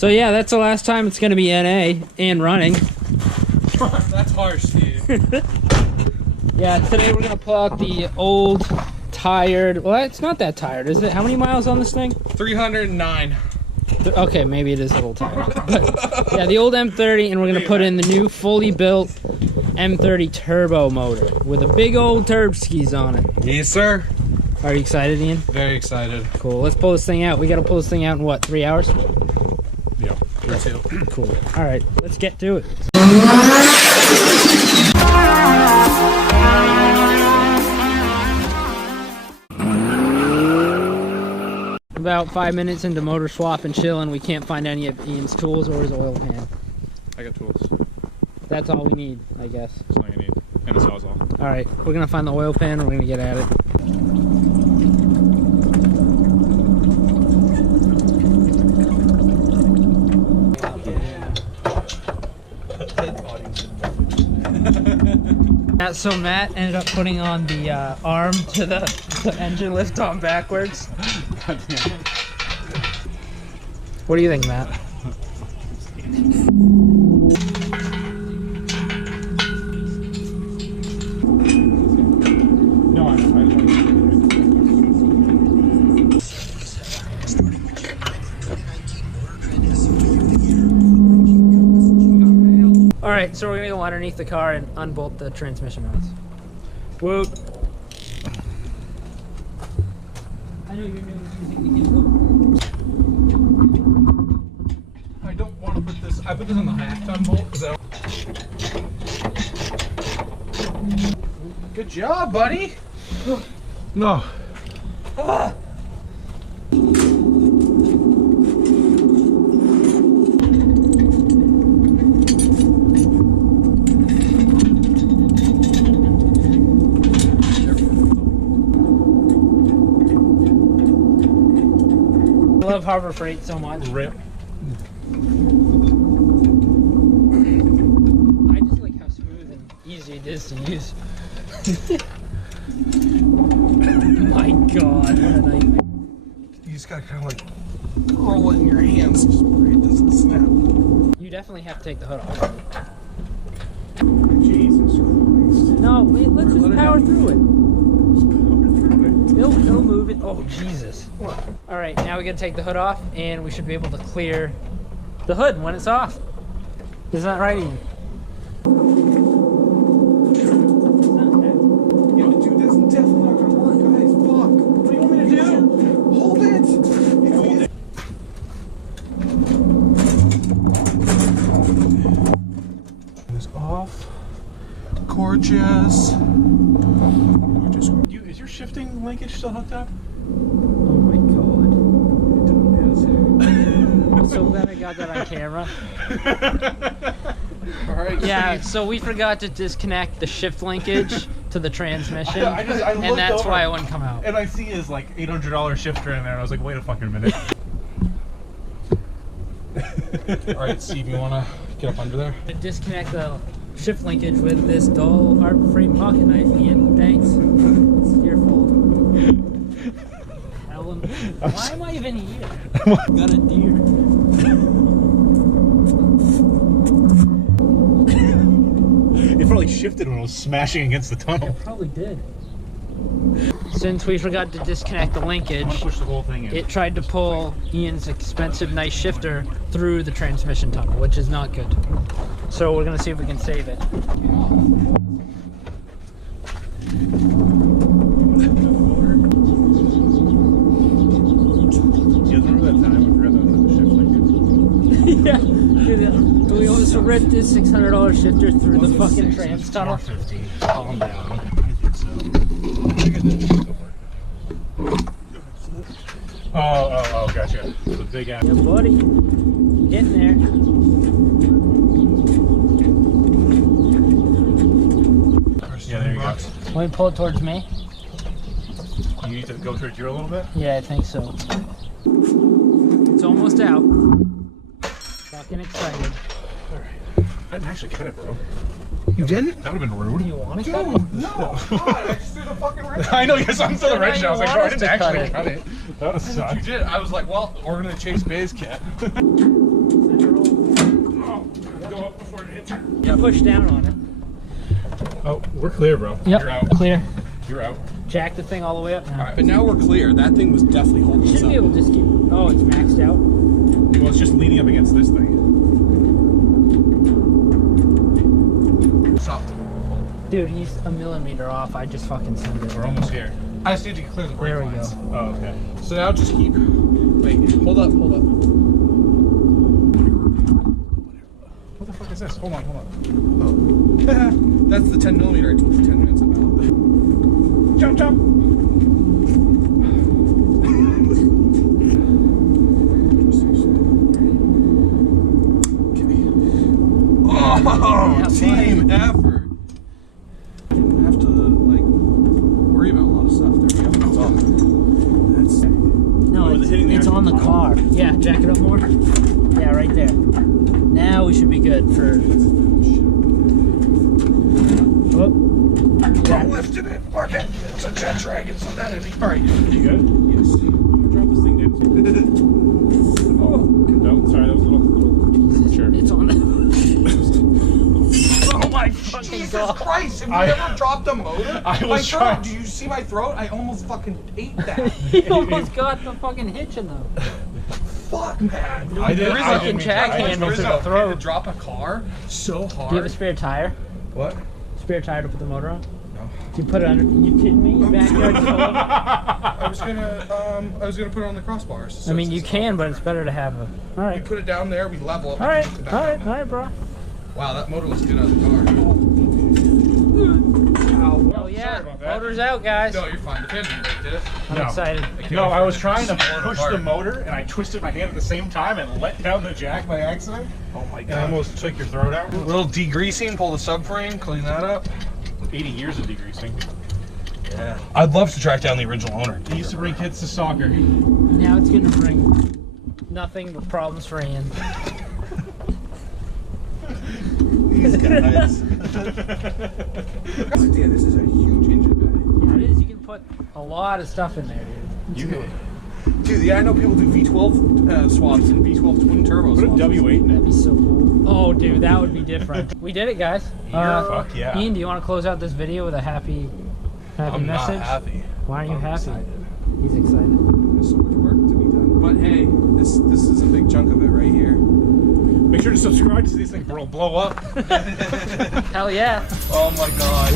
So yeah, that's the last time it's gonna be NA and running. That's harsh, Steve. Yeah, today we're gonna pull out the old, tired, well, it's not that tired, is it? How many miles on this thing? 309. Okay, maybe it is a little tired. But yeah, the old M30, and we're gonna put in the new fully built M30 turbo motor with a big old turb skis on it. Yes, sir. Are you excited, Ian? Very excited. Cool. Let's pull this thing out. We gotta pull this thing out in what, 3 hours? Yeah, or 2. Cool. All right, let's get to it. About 5 minutes into motor swap and chilling, we can't find any of Ian's tools or his oil pan. I got tools. That's all we need, I guess. That's all you need. And a sawzall. All right, we're gonna find the oil pan and we're gonna get at it. So Matt ended up putting on the arm to the engine lift on backwards. What do you think, Matt? No, I know. Alright, so we're gonna go underneath the car and unbolt the transmission mounts. Whoop! I know you're using the gimbal. I don't want to put this. I put this on the half-ton bolt because I don't... Good job, buddy. No. Ah. I love Harbor Freight so much. Rip. I just like how smooth and easy it is to use. My God, what a nightmare. You just gotta kind of like roll it in your hands just where it doesn't snap. You definitely have to take the hood off. Jesus Christ. No, wait, let's just power through it. Power through it. He'll move it. Oh, Jesus. All right, now we gotta take the hood off, and we should be able to clear the hood when it's off. Isn't that right, Ian? Yo, dude, that's definitely not gonna work, guys. Fuck. What do you want me to do? Hold it. Hold it. It's off. Gorgeous. Is your shifting linkage still hooked up? Oh my God. It totally is. I'm so glad I got that on camera. All right. Yeah, so we forgot to disconnect the shift linkage to the transmission, I and looked that's over, why it wouldn't come out. And I see his like $800 shifter in there, and I was like, wait a fucking minute. All right, Steve, you wanna get up under there? To disconnect the shift linkage with this dull Harbor Freight pocket knife, Ian. Thanks. It's your fault. Helen, why am I even here? Got a deer. It probably shifted when it was smashing against the tunnel. It probably did. Since we forgot to disconnect the linkage, Push the whole thing in. it tried to pull Ian's expensive, nice shifter through the transmission tunnel, which is not good. So we're gonna see if we can save it. You remember that time we forgot to the shift linkage? Yeah, dude, we also read this $600 shifter through the fucking trans tunnel. 450. Calm down. I think it did. Oh, gotcha. The big ass. Yeah, buddy. Getting there. Yeah, there you go. Want me to pull it towards me? You need to go towards you a little bit? Yeah, I think so. It's almost out. Fucking excited. Alright. I didn't actually cut it, bro. You didn't? That would have been rude. Do you want to cut it? Dude, no. God, I just threw the fucking wrench. I know, yes, I'm still the wrench. I was like, bro, I didn't actually cut it. That would suck. You did. I was like, well, we're going to chase Bay's cat. before it hits. You push down on it. Oh, we're clear, bro. Yep, You're out. clear. You're out. Jack the thing all the way up now. Alright, but now we're clear. That thing was definitely holding us Should up. be able to just keep. Oh, it's maxed out. Well, it's just leaning up against this thing. Stop. Dude, he's a millimeter off. I just fucking sent it. We're almost here. I just need to clear the brake There we lines. go. Oh, okay. So now just keep. Wait, hold up, hold up. What the fuck is this? Hold on, hold on. Oh. That's the 10 millimeter I told you 10 minutes about. Jump, jump! Oh, team effort. Didn't have to like worry about a lot of stuff. There we go. Oh, that's No, Oh, is it hitting the it's actual on the car. Yeah, jack it up more. Yeah, right there. Now we should be good for. Oh. I'm lifting it. Mark it. It's a jet dragon, so that is. All right. You good? Yes. Drop this thing down. Oh, no, sorry, that was a little premature. It's on the. Oh my fucking Jesus god! Christ! Have you I- ever dropped a motor? I My was throat. trying- Do you see my throat? I almost fucking ate that. He almost got the fucking hitch in them. Fuck, man. I did- I Fucking didn't mean jack to- I just- handle to Rizzo, the I had to throat. drop a car so hard. Do you have a spare tire? What? Spare tire to put the motor on? No. Do you put it under? You kidding me? Backyard full. I was gonna put it on the crossbars. So I mean, you it's- can, but it's better to have a. All We right. put it down there. We level up. All right. and put it All back right. up. All right, bro. Wow, that motor was good on the car. Oh yeah. Sorry about that. Motor's out, guys. No, you're fine. The fan didn't break, did it? I'm No. excited. No, I was trying to Just push apart. the motor and I twisted my hand at the same time and let down the jack by accident. Oh my And I almost took your throat out. A little degreasing, pull the subframe, clean that up. 80 years of degreasing. Yeah. I'd love to track down the original owner. He used to bring kids to soccer. Now it's gonna bring nothing but problems for Ian. These guys. Damn, this is a huge engine bay. Yeah, it is. You can put a lot of stuff in there, dude. Dude, yeah, I know people do V12 swaps and V12 twin turbo Put a swaps. W8 in That'd it. be so cool. Oh, dude, that would be different. We did it, guys. Fuck yeah. Ian, do you want to close out this video with a happy I'm message? not happy. Why aren't you I'm happy? excited. He's excited. There's so much work to be done. But hey, this is a big chunk of it right here. Make sure to subscribe to these things, bro. Blow up. Hell yeah. Oh my god.